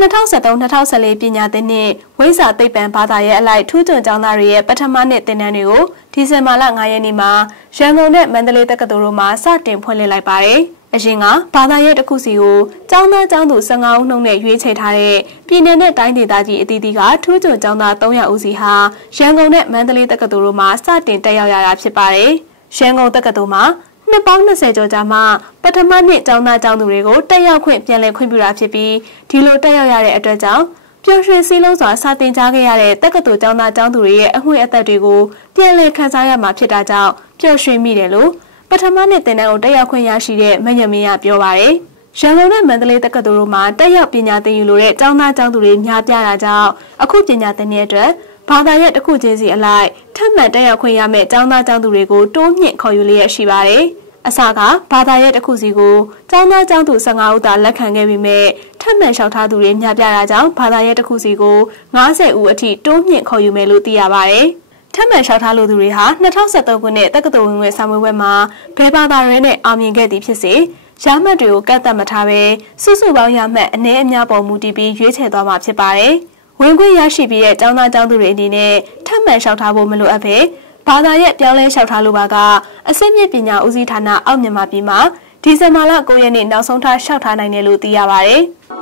2013-2014ပညာသင်နှစ်ဝိဇ္ဇာသိပ္ပံဘာသာရဲ့အလိုက်ထူးချွန်ကျောင်းသားတွေရဲ့ပထမနှစ်သင်တန်းတွေကိုဒီဇင်ဘာလ9ရက်နေ့မှာရန်ကုန်နဲ့မန္တလေးတက္ကသိုလ်တို့မှာစတင်ဖွင့်လှစ်လိုက်ပါတယ်။အရင်ကဘာသာရဲ့တစ်ခုစီကိုကျောင်းသားကျောင်းသူ15ဦးနှုန်းနဲ့ရွေးချယ်ထားတဲ့ပြည်내နဲ့တိုင်းဒေသကြီးအသီးသီးကထူးချွန်ကျောင်းသား300ဦးစီဟာရန်ကုန်နဲ့မန္တလေးတက္ကသိုလ်တို့မှာစတင်တက်ရောက်ရတာဖြစ်ပါတယ်။ရန်ကုန်တက္ကသိုလ်မှာ နှစ်ပေါင်း20ကျော်ကြာမှပထမနှစ်ကျောင်းသားကျောင်းသူတွေကိုတက်ရောက်ခွင့်ပြန်လည်ခွင့်ပြုတာဖြစ်ပြီးဒီလိုတက်ရောက်ရတဲ့အတွက်ကြောင့်ပျော်ရွှင်စည်းလုံးစွာစာသင်ကြားခဲ့ရတဲ့တက္ကသိုလ်ကျောင်းသားကျောင်းသူတွေရဲ့အငွေအသက်တွေကိုပြန်လည်ခန်းစားရမှာဖြစ်တာကြောင့်ပျော်ရွှင်မိတယ်လို့ပထမနှစ်သင်တန်းကိုတက်ရောက်ခွင့်ရရှိတဲ့မညမင်းကပြောပါရယ်ရန်ကုန်နဲ့မန္တလေးတက္ကသိုလ်တို့မှာတက်ရောက်ပညာသင်ယူလိုတဲ့ကျောင်းသားကျောင်းသူတွေများပြားတာကြောင့်အခုပညာသင်တဲ့အတွက် ဘာသာရဲ့တစ်ခုချင်းစီအလိုက်ထပ်မံတက်ရောက်ခွင့်ရမယ့်ကျောင်းသားကျောင်းသူတွေကိုတိုးမြင့်ခေါ်ယူလျက်ရှိပါတယ်။အစကဘာသာရဲ့တစ်ခုစီကိုကျောင်းသားကျောင်းသူ15ဦးသာလက်ခံခဲ့ပြီးမြဲထပ်မံလျှောက်ထားသူတွေများပြားတာကြောင့်ဘာသာရဲ့တစ်ခုစီကို90ဦးအထိတိုးမြင့်ခေါ်ယူမယ်လို့သိရပါတယ်။ထပ်မံလျှောက်ထားလိုသူတွေဟာ2023ခုနှစ်တက္ကသိုလ်ဝင်ငွေစာမေးပွဲမှာဘယ်ဘာသာရဲနဲ့အောင်မြင်ခဲ့သည်ဖြစ်စေရမှတ်တွေကိုကတ်သက်မထားဘဲစုစုပေါင်းရမှတ်အနည်းအများပေါ်မူတည်ပြီးရွေးချယ်သွားမှာဖြစ်ပါတယ်။ ဝင်ခွင့်ရရှိပြီးတဲ့ကျောင်းသားကျောင်းသူတွေအနေနဲ့ထပ်မံလျှောက်ထားဖို့မလိုအပ်ဘဲဘာသာရဲ့ပြောင်းလဲလျှောက်ထားလိုပါကအစိမ့်မြင့်ပညာဦးစီးဌာနအောက်မြန်မာပြည်မှာဒီဇင်ဘာလ9ရက်နေ့နောက်ဆုံးထားလျှောက်ထားနိုင်တယ်လို့သိရပါဗျ။